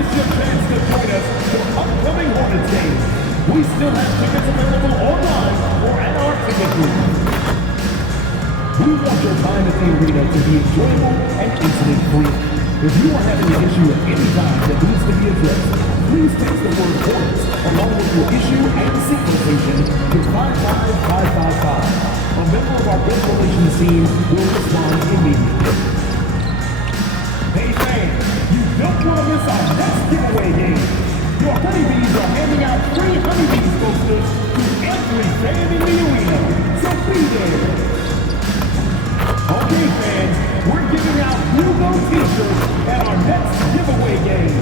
is your chance to join us for upcoming Hornets games. We still have tickets available online or at our ticket booth. We want your time at the arena to be enjoyable and incident-free. If you are having an issue at any time that needs to be addressed, please text the word Hornets along with your issue and seat location to 55555. A member of our guest relations team will respond immediately. Hey fans, you don't want to miss our next giveaway game. Your honeybees are handing out free honeybees posters to every fan in the arena, so be there. Okay fans, we're giving out Hugo t-shirts at our next giveaway game.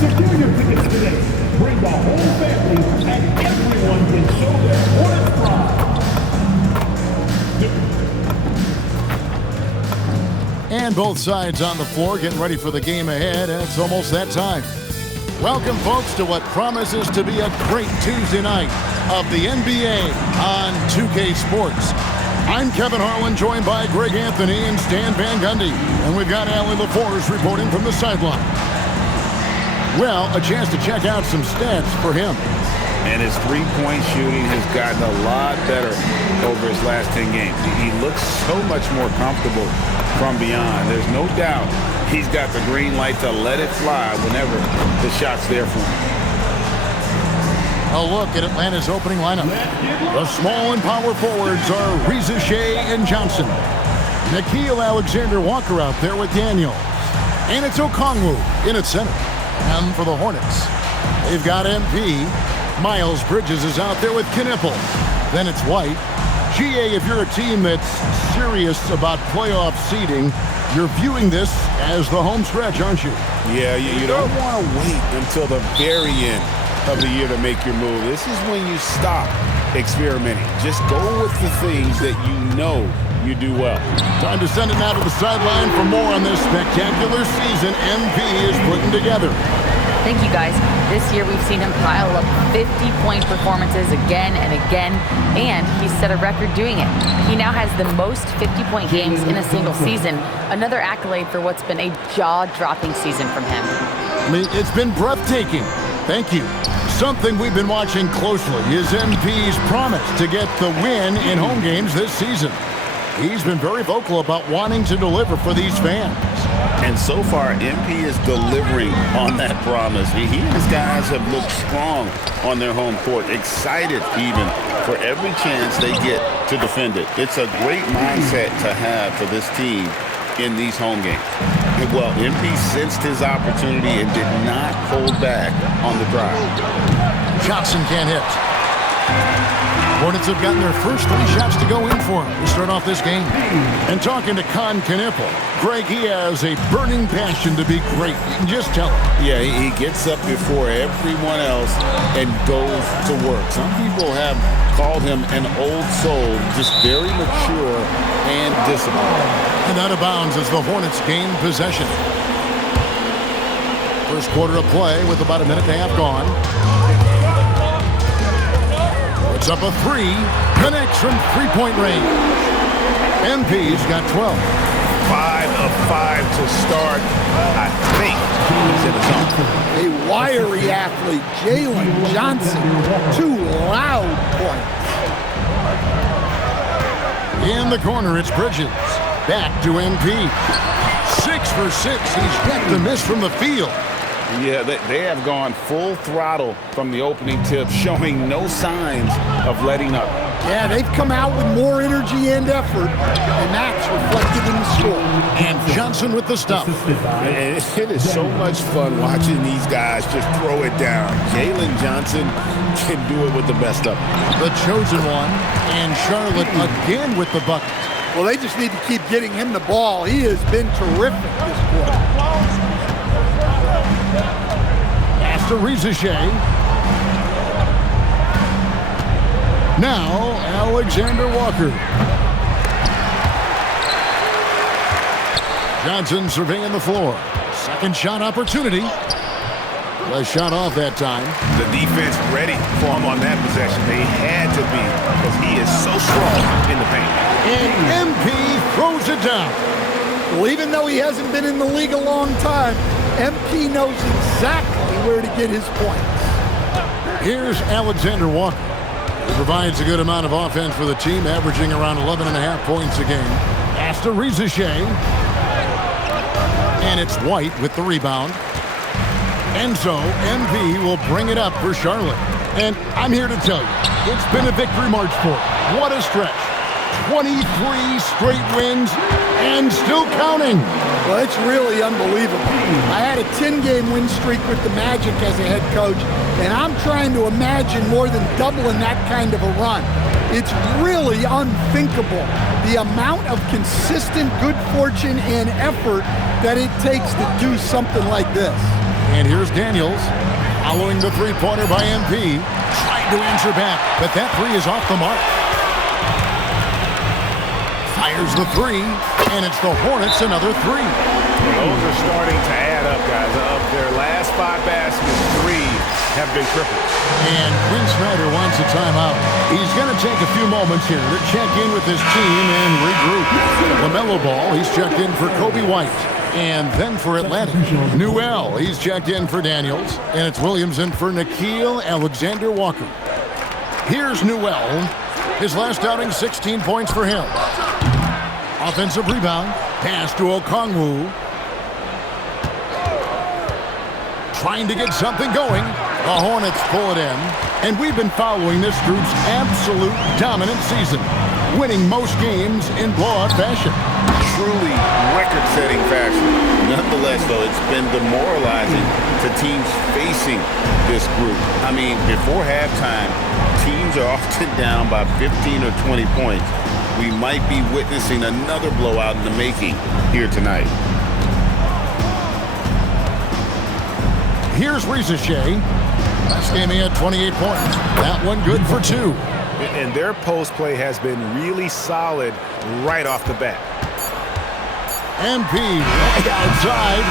Secure your tickets today. Bring the whole family and everyone can show their Hornets pride. And both sides on the floor getting ready for the game ahead. It's almost that time. Welcome, folks, to what promises to be a great Tuesday night of the NBA on 2K Sports. I'm Kevin Harlan, joined by Greg Anthony and Stan Van Gundy. And we've got Allie LaForce reporting from the sideline. Well, a chance to check out some stats for him. And his three-point shooting has gotten a lot better over his last 10 games. He looks so much more comfortable from beyond. There's no doubt he's got the green light to let it fly whenever the shot's there for him. A look at Atlanta's opening lineup. The small and power forwards are Reza Shea and Johnson. Nickeil Alexander-Walker out there with Daniels. And it's Okongwu in at center. And for the Hornets, they've got MP. Miles Bridges is out there with Knipple. Then it's White. GA, if you're a team that's serious about playoff seeding, you're viewing this as the home stretch, aren't you? Yeah, you don't want to wait until the very end of the year to make your move. This is when you stop experimenting. Just go with the things that you know you do well. Time to send it now to the sideline for more on this spectacular season MP is putting together. Thank you, guys. This year we've seen him pile up 50-point performances again and again, and he's set a record doing it. He now has the most 50-point games in a single season, another accolade for what's been a jaw-dropping season from him. I mean, it's been breathtaking. Thank you. Something we've been watching closely is MP's promise to get the win in home games this season. He's been very vocal about wanting to deliver for these fans. And so far, MP is delivering on that promise. He and his guys have looked strong on their home court, excited even for every chance they get to defend it. It's a great mindset to have for this team in these home games. Well, MP sensed his opportunity and did not hold back on the drive. Johnson can't hit. Hornets have gotten their first 3 shots to go in for him to start off this game. And talking to Con Knipple, Greg, he has a burning passion to be great. You can just tell him. Yeah, he gets up before everyone else and goes to work. Some people have called him an old soul, just very mature and disciplined. And out of bounds as the Hornets gain possession. First quarter of play with about a minute and a half gone. Puts up a 3, connects from three-point range. MP's got 12. 5 of 5 to start. I think he's in the zone. A wiry athlete, Jalen Johnson. 2 loud points. In the corner, it's Bridges. Back to MP. 6 for 6. He's yet to miss from the field. Yeah, they have gone full throttle from the opening tip, showing no signs of letting up. Yeah, they've come out with more energy and effort, and that's reflected in the score. And Johnson with the stop. It is so much fun watching these guys just throw it down. Jalen Johnson can do it with the best of them. The chosen one, and Charlotte again with the bucket. Well, they just need to keep getting him the ball. He has been terrific this quarter. Pass to Reza Shea. Now, Alexander Walker. Johnson surveying the floor. Second shot opportunity. A shot off that time. The defense ready for him on that possession. They had to be because he is so strong in the paint. And MP throws it down. Well, even though he hasn't been in the league a long time, MP knows exactly where to get his points. Here's Alexander Walker. He provides a good amount of offense for the team, averaging around 11.5 points a game. Pass to Rizachet. And it's White with the rebound. And so MP will bring it up for Charlotte. And I'm here to tell you, it's been a victory march for him. What a stretch. 23 straight wins and still counting. Well, it's really unbelievable. I had a 10-game win streak with the Magic as a head coach, and I'm trying to imagine more than doubling that kind of a run. It's really unthinkable, the amount of consistent good fortune and effort that it takes to do something like this. And here's Daniels, following the three-pointer by MP. Trying to answer back, but that three is off the mark. Fires the three, and it's the Hornets another three. Those are starting to add up, guys. Of their last 5 baskets, 3 have been tripled. And Quinn Snyder wants a timeout. He's going to take a few moments here to check in with his team and regroup. LaMelo Ball, he's checked in for Kobe White. And then for Atlanta, Newell, he's checked in for Daniels. And it's Williams in for Nickeil Alexander-Walker. Here's Newell. His last outing, 16 points for him. Offensive rebound. Pass to Okongwu. Trying to get something going. The Hornets pull it in. And we've been following this group's absolute dominant season, winning most games in blowout fashion. Truly record-setting fashion. Nonetheless, though, it's been demoralizing to teams facing this group. I mean, before halftime, teams are often down by 15 or 20 points. We might be witnessing another blowout in the making here tonight. Here's Rizachet. Last game he had 28 points. That one good for 2. And their post play has been really solid right off the bat. MP right outside.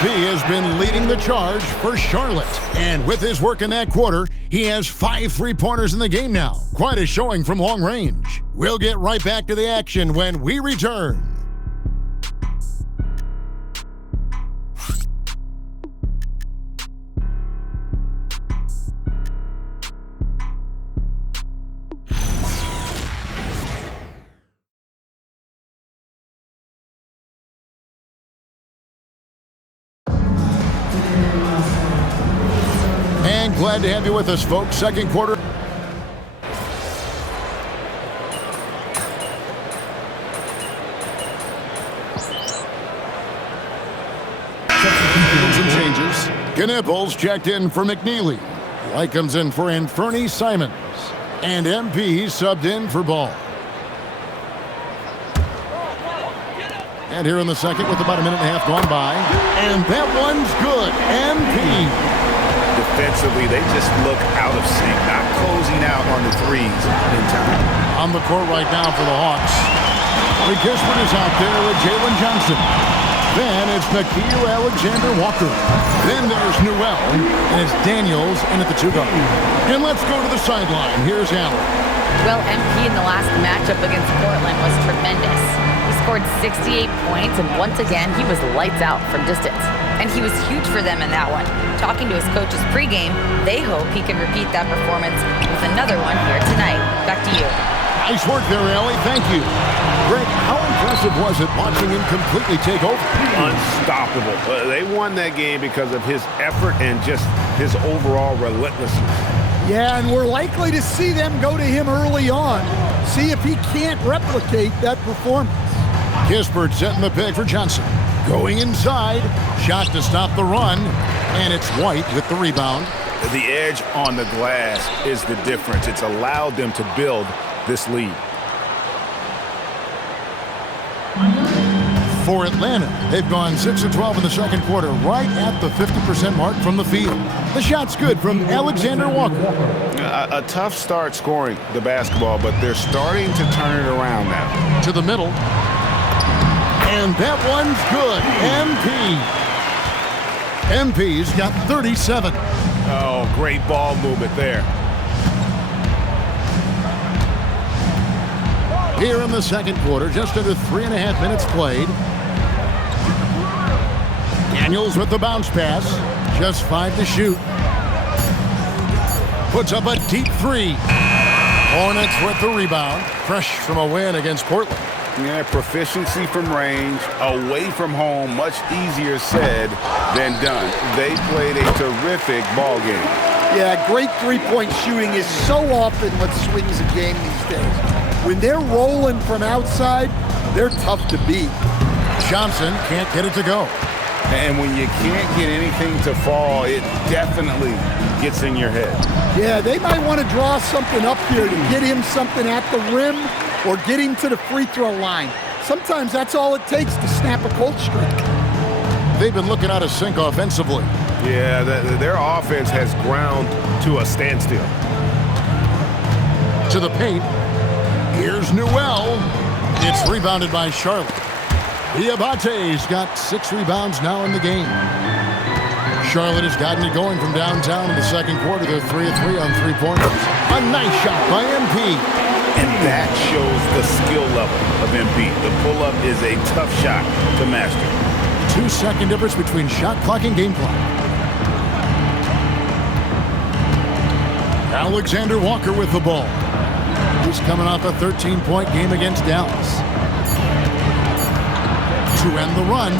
MP has been leading the charge for Charlotte. And with his work in that quarter, he has 5 3-pointers in the game now. Quite a showing from long range. We'll get right back to the action when we return. And glad to have you with us, folks. Second quarter. Some changes. Knipples checked in for McNeely. White comes in for Anfernee Simons. And MP subbed in for Ball. And here in the second with about a minute and a half gone by. And that one's good. MP. Defensively, they just look out of sync, not closing out on the threes in time. On the court right now for the Hawks. Lee Kispert is out there with Jalen Johnson. Then it's Nickeil Alexander-Walker. Then there's Newell, and it's Daniels in at the 2-guard. And let's go to the sideline. Here's Allen. Well, MP in the last matchup against Portland was tremendous. He scored 68 points, and once again, he was lights out from distance. And he was huge for them in that one. Talking to his coaches pregame, they hope he can repeat that performance with another one here tonight. Back to you. Nice work there, Allie. Thank you. Greg, how impressive was it watching him completely take over? Unstoppable. They won that game because of his effort and just his overall relentlessness. Yeah, and we're likely to see them go to him early on. See if he can't replicate that performance. Kispert setting the pick for Johnson. Going inside. Shot to stop the run. And it's White with the rebound. The edge on the glass is the difference. It's allowed them to build this lead. For Atlanta, they've gone 6 of 12 in the second quarter, right at the 50% mark from the field. The shot's good from Alexander-Walker. A tough start scoring the basketball, but they're starting to turn it around now. To the middle. And that one's good. MP's got 37. Oh, great ball movement there. Here in the second quarter, just under 3.5 minutes played. Daniels with the bounce pass. Just 5 to shoot. Puts up a deep 3. Hornets with the rebound. Fresh from a win against Portland. Yeah, proficiency from range, away from home, much easier said than done. They played a terrific ball game. Yeah, great three-point shooting is so often what swings a game these days. When they're rolling from outside, they're tough to beat. Johnson can't get it to go. And when you can't get anything to fall, it definitely gets in your head. Yeah, they might want to draw something up here to get him something at the rim or get him to the free throw line. Sometimes that's all it takes to snap a cold streak. They've been looking out of sync offensively. Yeah, their offense has ground to a standstill. To the paint. Here's Newell. It's rebounded by Charlotte. Diabate's got 6 rebounds now in the game. Charlotte has gotten it going from downtown in the second quarter. They're 3 of 3 on three-pointers. A nice shot by MP. And that shows the skill level of MP. The pull-up is a tough shot to master. 2-second difference between shot clock and game clock. Alexander Walker with the ball. He's coming off a 13-point game against Dallas. To end the run,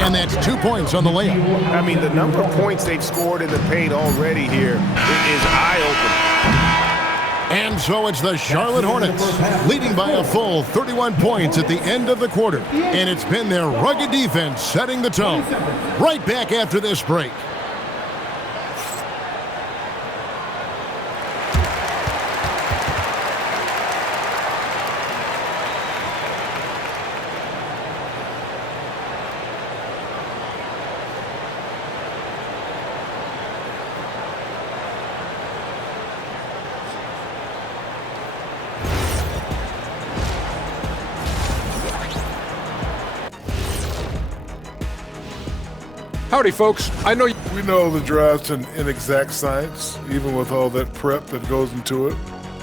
and that's 2 points on the layup. I mean, the number of points they've scored in the paint already here is eye-opening. And so it's the Charlotte Hornets leading by a full 31 points at the end of the quarter. And it's been their rugged defense setting the tone. Right back after this break. Howdy, folks. I know we know the draft's an inexact science, even with all that prep that goes into it.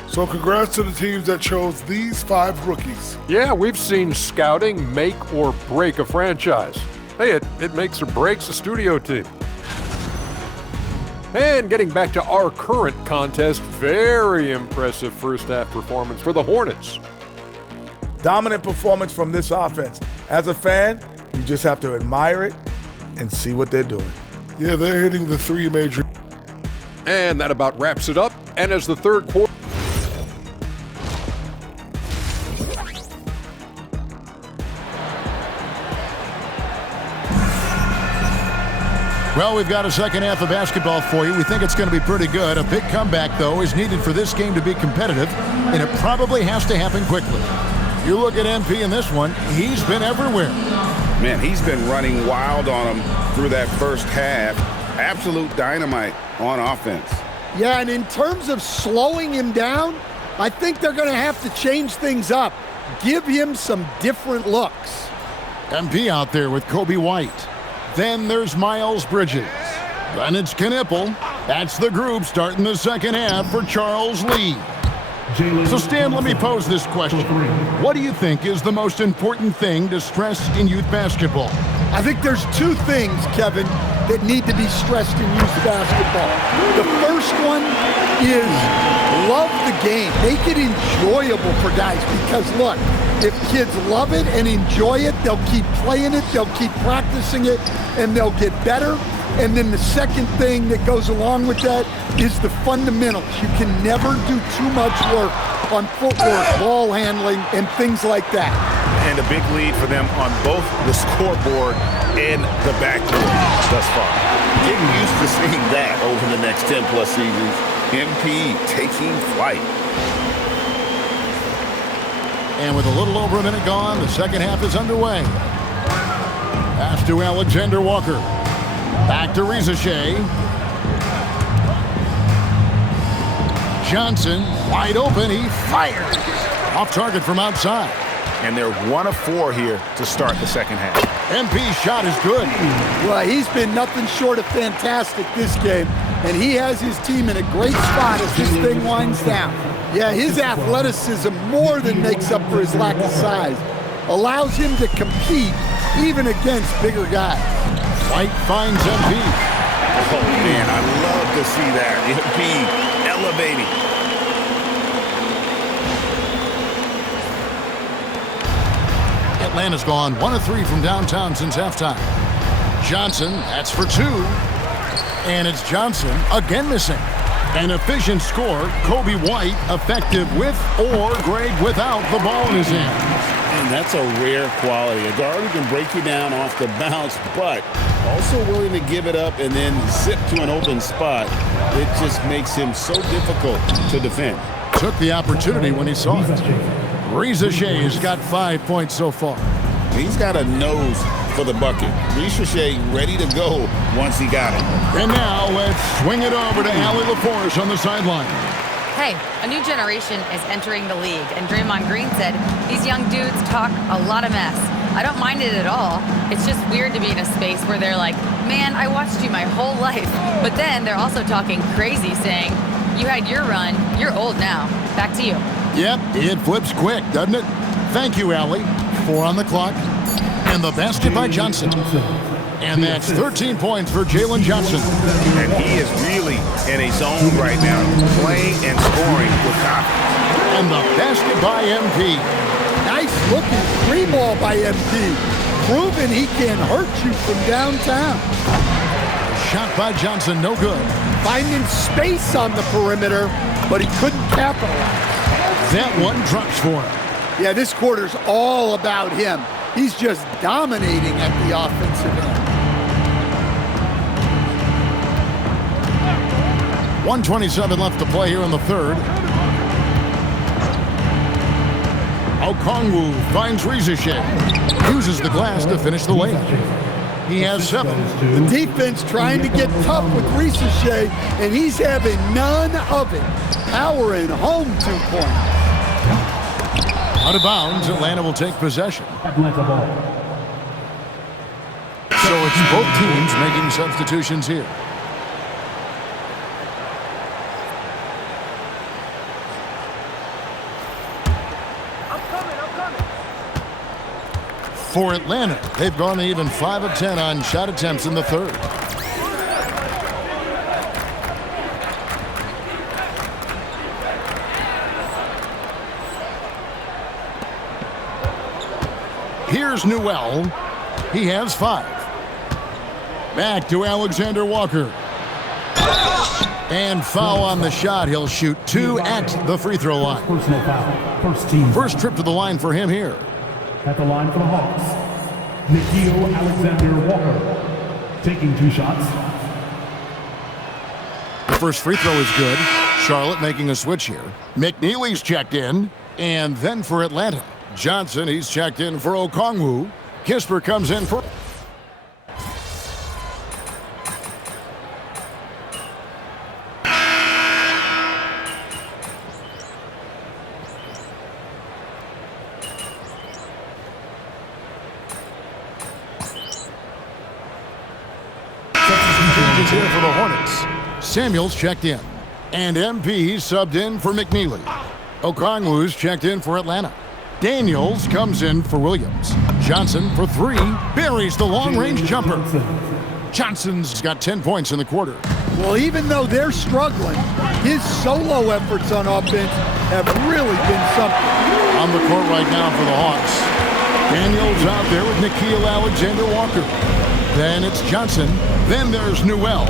So congrats to the teams that chose these 5 rookies. Yeah, we've seen scouting make or break a franchise. Hey, it makes or breaks a studio team. And getting back to our current contest, very impressive first-half performance for the Hornets. Dominant performance from this offense. As a fan, you just have to admire it and see what they're doing. Yeah, they're hitting the 3 major. And that about wraps it up. And as the third quarter... Well, we've got a second half of basketball for you. We think it's going to be pretty good. A big comeback, though, is needed for this game to be competitive, and it probably has to happen quickly. You look at MP in this one, he's been everywhere. Man, he's been running wild on him through that first half. Absolute dynamite on offense. Yeah, and in terms of slowing him down, I think they're going to have to change things up. Give him some different looks. MP out there with Kobe White. Then there's Miles Bridges. Then it's Knipple. That's the group starting the second half for Charles Lee. So, Stan, let me pose this question. What do you think is the most important thing to stress in youth basketball? I think there's 2 things, Kevin, that need to be stressed in youth basketball. The first one is love the game. Make it enjoyable for guys because, look, if kids love it and enjoy it, they'll keep playing it, they'll keep practicing it, and they'll get better. And then the second thing that goes along with that is the fundamentals. You can never do too much work on footwork, ball handling, and things like that. And a big lead for them on both the scoreboard and the backboard thus far. Getting used to seeing that over the next 10-plus seasons. MP taking flight. And with a little over a minute gone, the second half is underway. Pass to Alexander Walker. Back to Rizachet. Johnson, wide open, he fires. Off target from outside. And they're 1 of 4 here to start the second half. MP's shot is good. Well, he's been nothing short of fantastic this game, and he has his team in a great spot as this thing winds down. Yeah, his athleticism more than makes up for his lack of size. Allows him to compete even against bigger guys. White finds MP. Oh, man, I love to see that. MP elevating. Atlanta's gone 1 of 3 from downtown since halftime. Johnson, that's for 2. And it's Johnson again missing. An efficient score. Kobe White effective with or Greg without the ball in his hands. And that's a rare quality. A guard who can break you down off the bounce, but also willing to give it up and then zip to an open spot. It just makes him so difficult to defend. Took the opportunity when he saw it. Reza Shea has got 5 points so far. He's got a nose for the bucket. Reza Shea ready to go once he got it. And now let's swing it over to Allie LaForce on the sideline. Hey, a new generation is entering the league, and Draymond Green said these young dudes talk a lot of mess. I don't mind it at all. It's just weird to be in a space where they're like, man, I watched you my whole life. But then they're also talking crazy, saying, you had your run, you're old now. Back to you. Yep, it flips quick, doesn't it? Thank you, Allie. 4 on the clock. And the basket by Johnson. And that's 13 points for Jalen Johnson. And he is really in a zone right now, playing and scoring with confidence. And the basket by MP. Nice looking free ball by MP. Proving he can hurt you from downtown. Shot by Johnson, no good. Finding space on the perimeter, but he couldn't capitalize. That one drops for him. Yeah, this quarter's all about him. He's just dominating at the offensive end. 1:27 left to play here in the third. Okongwu finds Reza Shea. Uses the glass to finish the layup. He has 7. The defense trying to get tough with Reza Shea, and he's having none of it. Powering home 2 points. Out of bounds, Atlanta will take possession. Atlanta ball. So it's both teams making substitutions here. For Atlanta, they've gone even 5 of 10 on shot attempts in the third. Here's Newell. He has 5. Back to Alexander Walker. And foul on the shot. He'll shoot 2 at the free throw line. Personal foul. First team. First trip to the line for him here. At the line for the Hawks, Nickeil Alexander-Walker, taking 2 shots. The first free throw is good. Charlotte making a switch here. McNeely's checked in. And then for Atlanta, Johnson, he's checked in for Okongwu. Kisper comes in for... here for the Hornets. Samuels checked in. And MP subbed in for McNeely. Okongwu's checked in for Atlanta. Daniels comes in for Williams. Johnson for 3. Buries the long-range jumper. Johnson's got 10 points in the quarter. Well, even though they're struggling, his solo efforts on offense have really been something. On the court right now for the Hawks. Daniels out there with Nickeil Alexander-Walker. Then it's Johnson. Then there's Newell.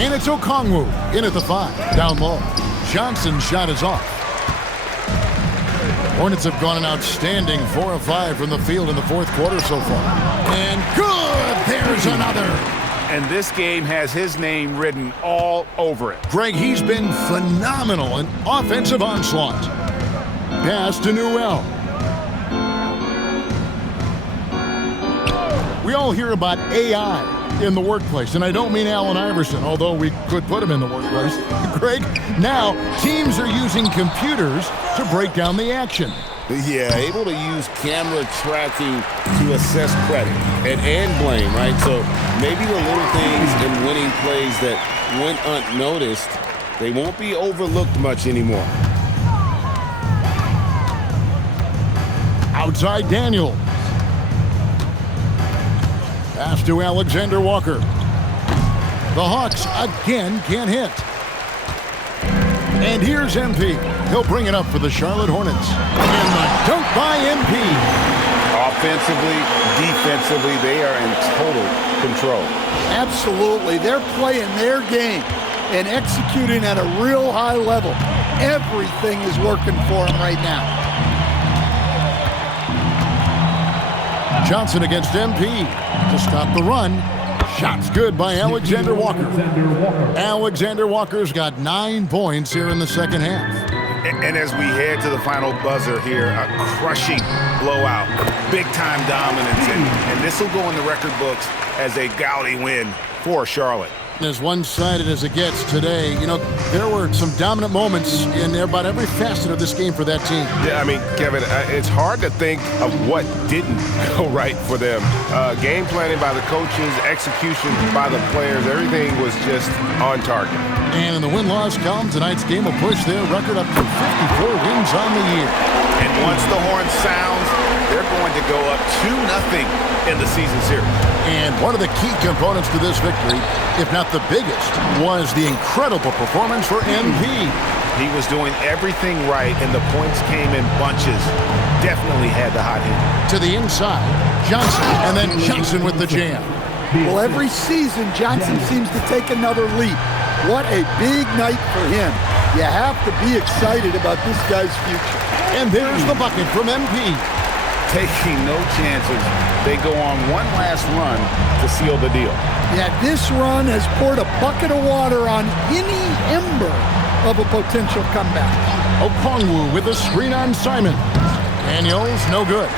And it's Okongwu in at the 5. Down low. Johnson's shot is off. Hornets have gone an outstanding 4 of 5 from the field in the fourth quarter so far. And good! There's another. And this game has his name written all over it. Greg, he's been phenomenal in offensive onslaught. Pass to Newell. We all hear about AI in the workplace, and I don't mean Allen Iverson, although we could put him in the workplace. Greg, now teams are using computers to break down the action. Yeah, able to use camera tracking to assess credit and blame, right? So maybe the little things in winning plays that went unnoticed, they won't be overlooked much anymore. Outside Daniel. Pass to Alexander Walker. The Hawks again can't hit. And here's MP. He'll bring it up for the Charlotte Hornets. And the dunk by MP. Offensively, defensively, they are in total control. Absolutely. They're playing their game and executing at a real high level. Everything is working for them right now. Johnson against MP to stop the run. Shots good by Alexander Walker. Alexander Walker's got 9 points here in the second half. And as we head to the final buzzer here, a crushing blowout, big-time dominance, and this will go in the record books as a gaudy win for Charlotte. As one-sided as it gets today, you know, there were some dominant moments in about every facet of this game for that team. Yeah, I mean, Kevin, it's hard to think of what didn't go right for them. Game planning by the coaches, execution by the players, everything was just on target. And in the win-loss column, tonight's game will push their record up to 54 wins on the year. And once the horn sounds, they're going to go up 2-0 in the season series. And one of the key components to this victory, if not the biggest, was the incredible performance for MP. He was doing everything right, and the points came in bunches. Definitely had the hot hit. To the inside, Johnson, and then Johnson with the jam. Well, every season, Johnson seems to take another leap. What a big night for him. You have to be excited about this guy's future. And there's the bucket from MP. Taking no chances. They go on one last run to seal the deal. Yeah, this run has poured a bucket of water on any ember of a potential comeback. Okongwu with a screen on Simon. Daniels, no good.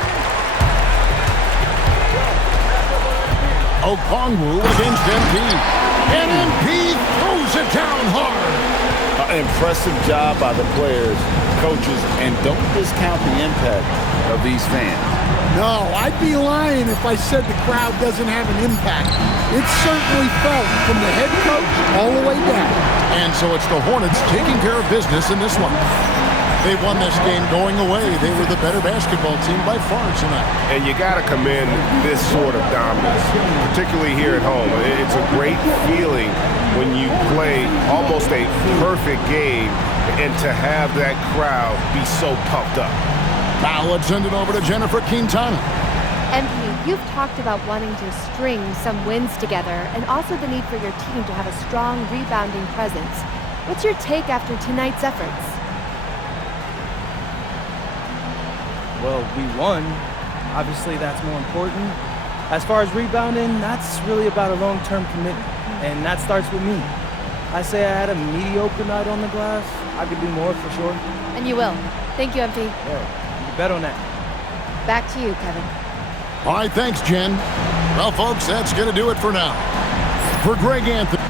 Okongwu against MP. And MP throws it down hard. Impressive job by the players, coaches, and don't discount the impact of these fans. No, I'd be lying if I said the crowd doesn't have an impact. It's certainly felt from the head coach all the way down. And so it's the Hornets taking care of business in this one. They won this game going away. They were the better basketball team by far tonight. And you got to commend this sort of dominance, particularly here at home. It's a great feeling when you play almost a perfect game and to have that crowd be so pumped up. Now let's send it over to Jennifer Quintana. MP, you've talked about wanting to string some wins together and also the need for your team to have a strong rebounding presence. What's your take after tonight's efforts? Well, we won. Obviously, that's more important. As far as rebounding, that's really about a long-term commitment, and that starts with me. I say I had a mediocre night on the glass. I could do more for sure. And you will. Thank you, MP. Yeah, you bet on that. Back to you, Kevin. All right, thanks, Jen. Well, folks, that's going to do it for now. For Greg Anthony.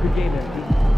Good game, MP.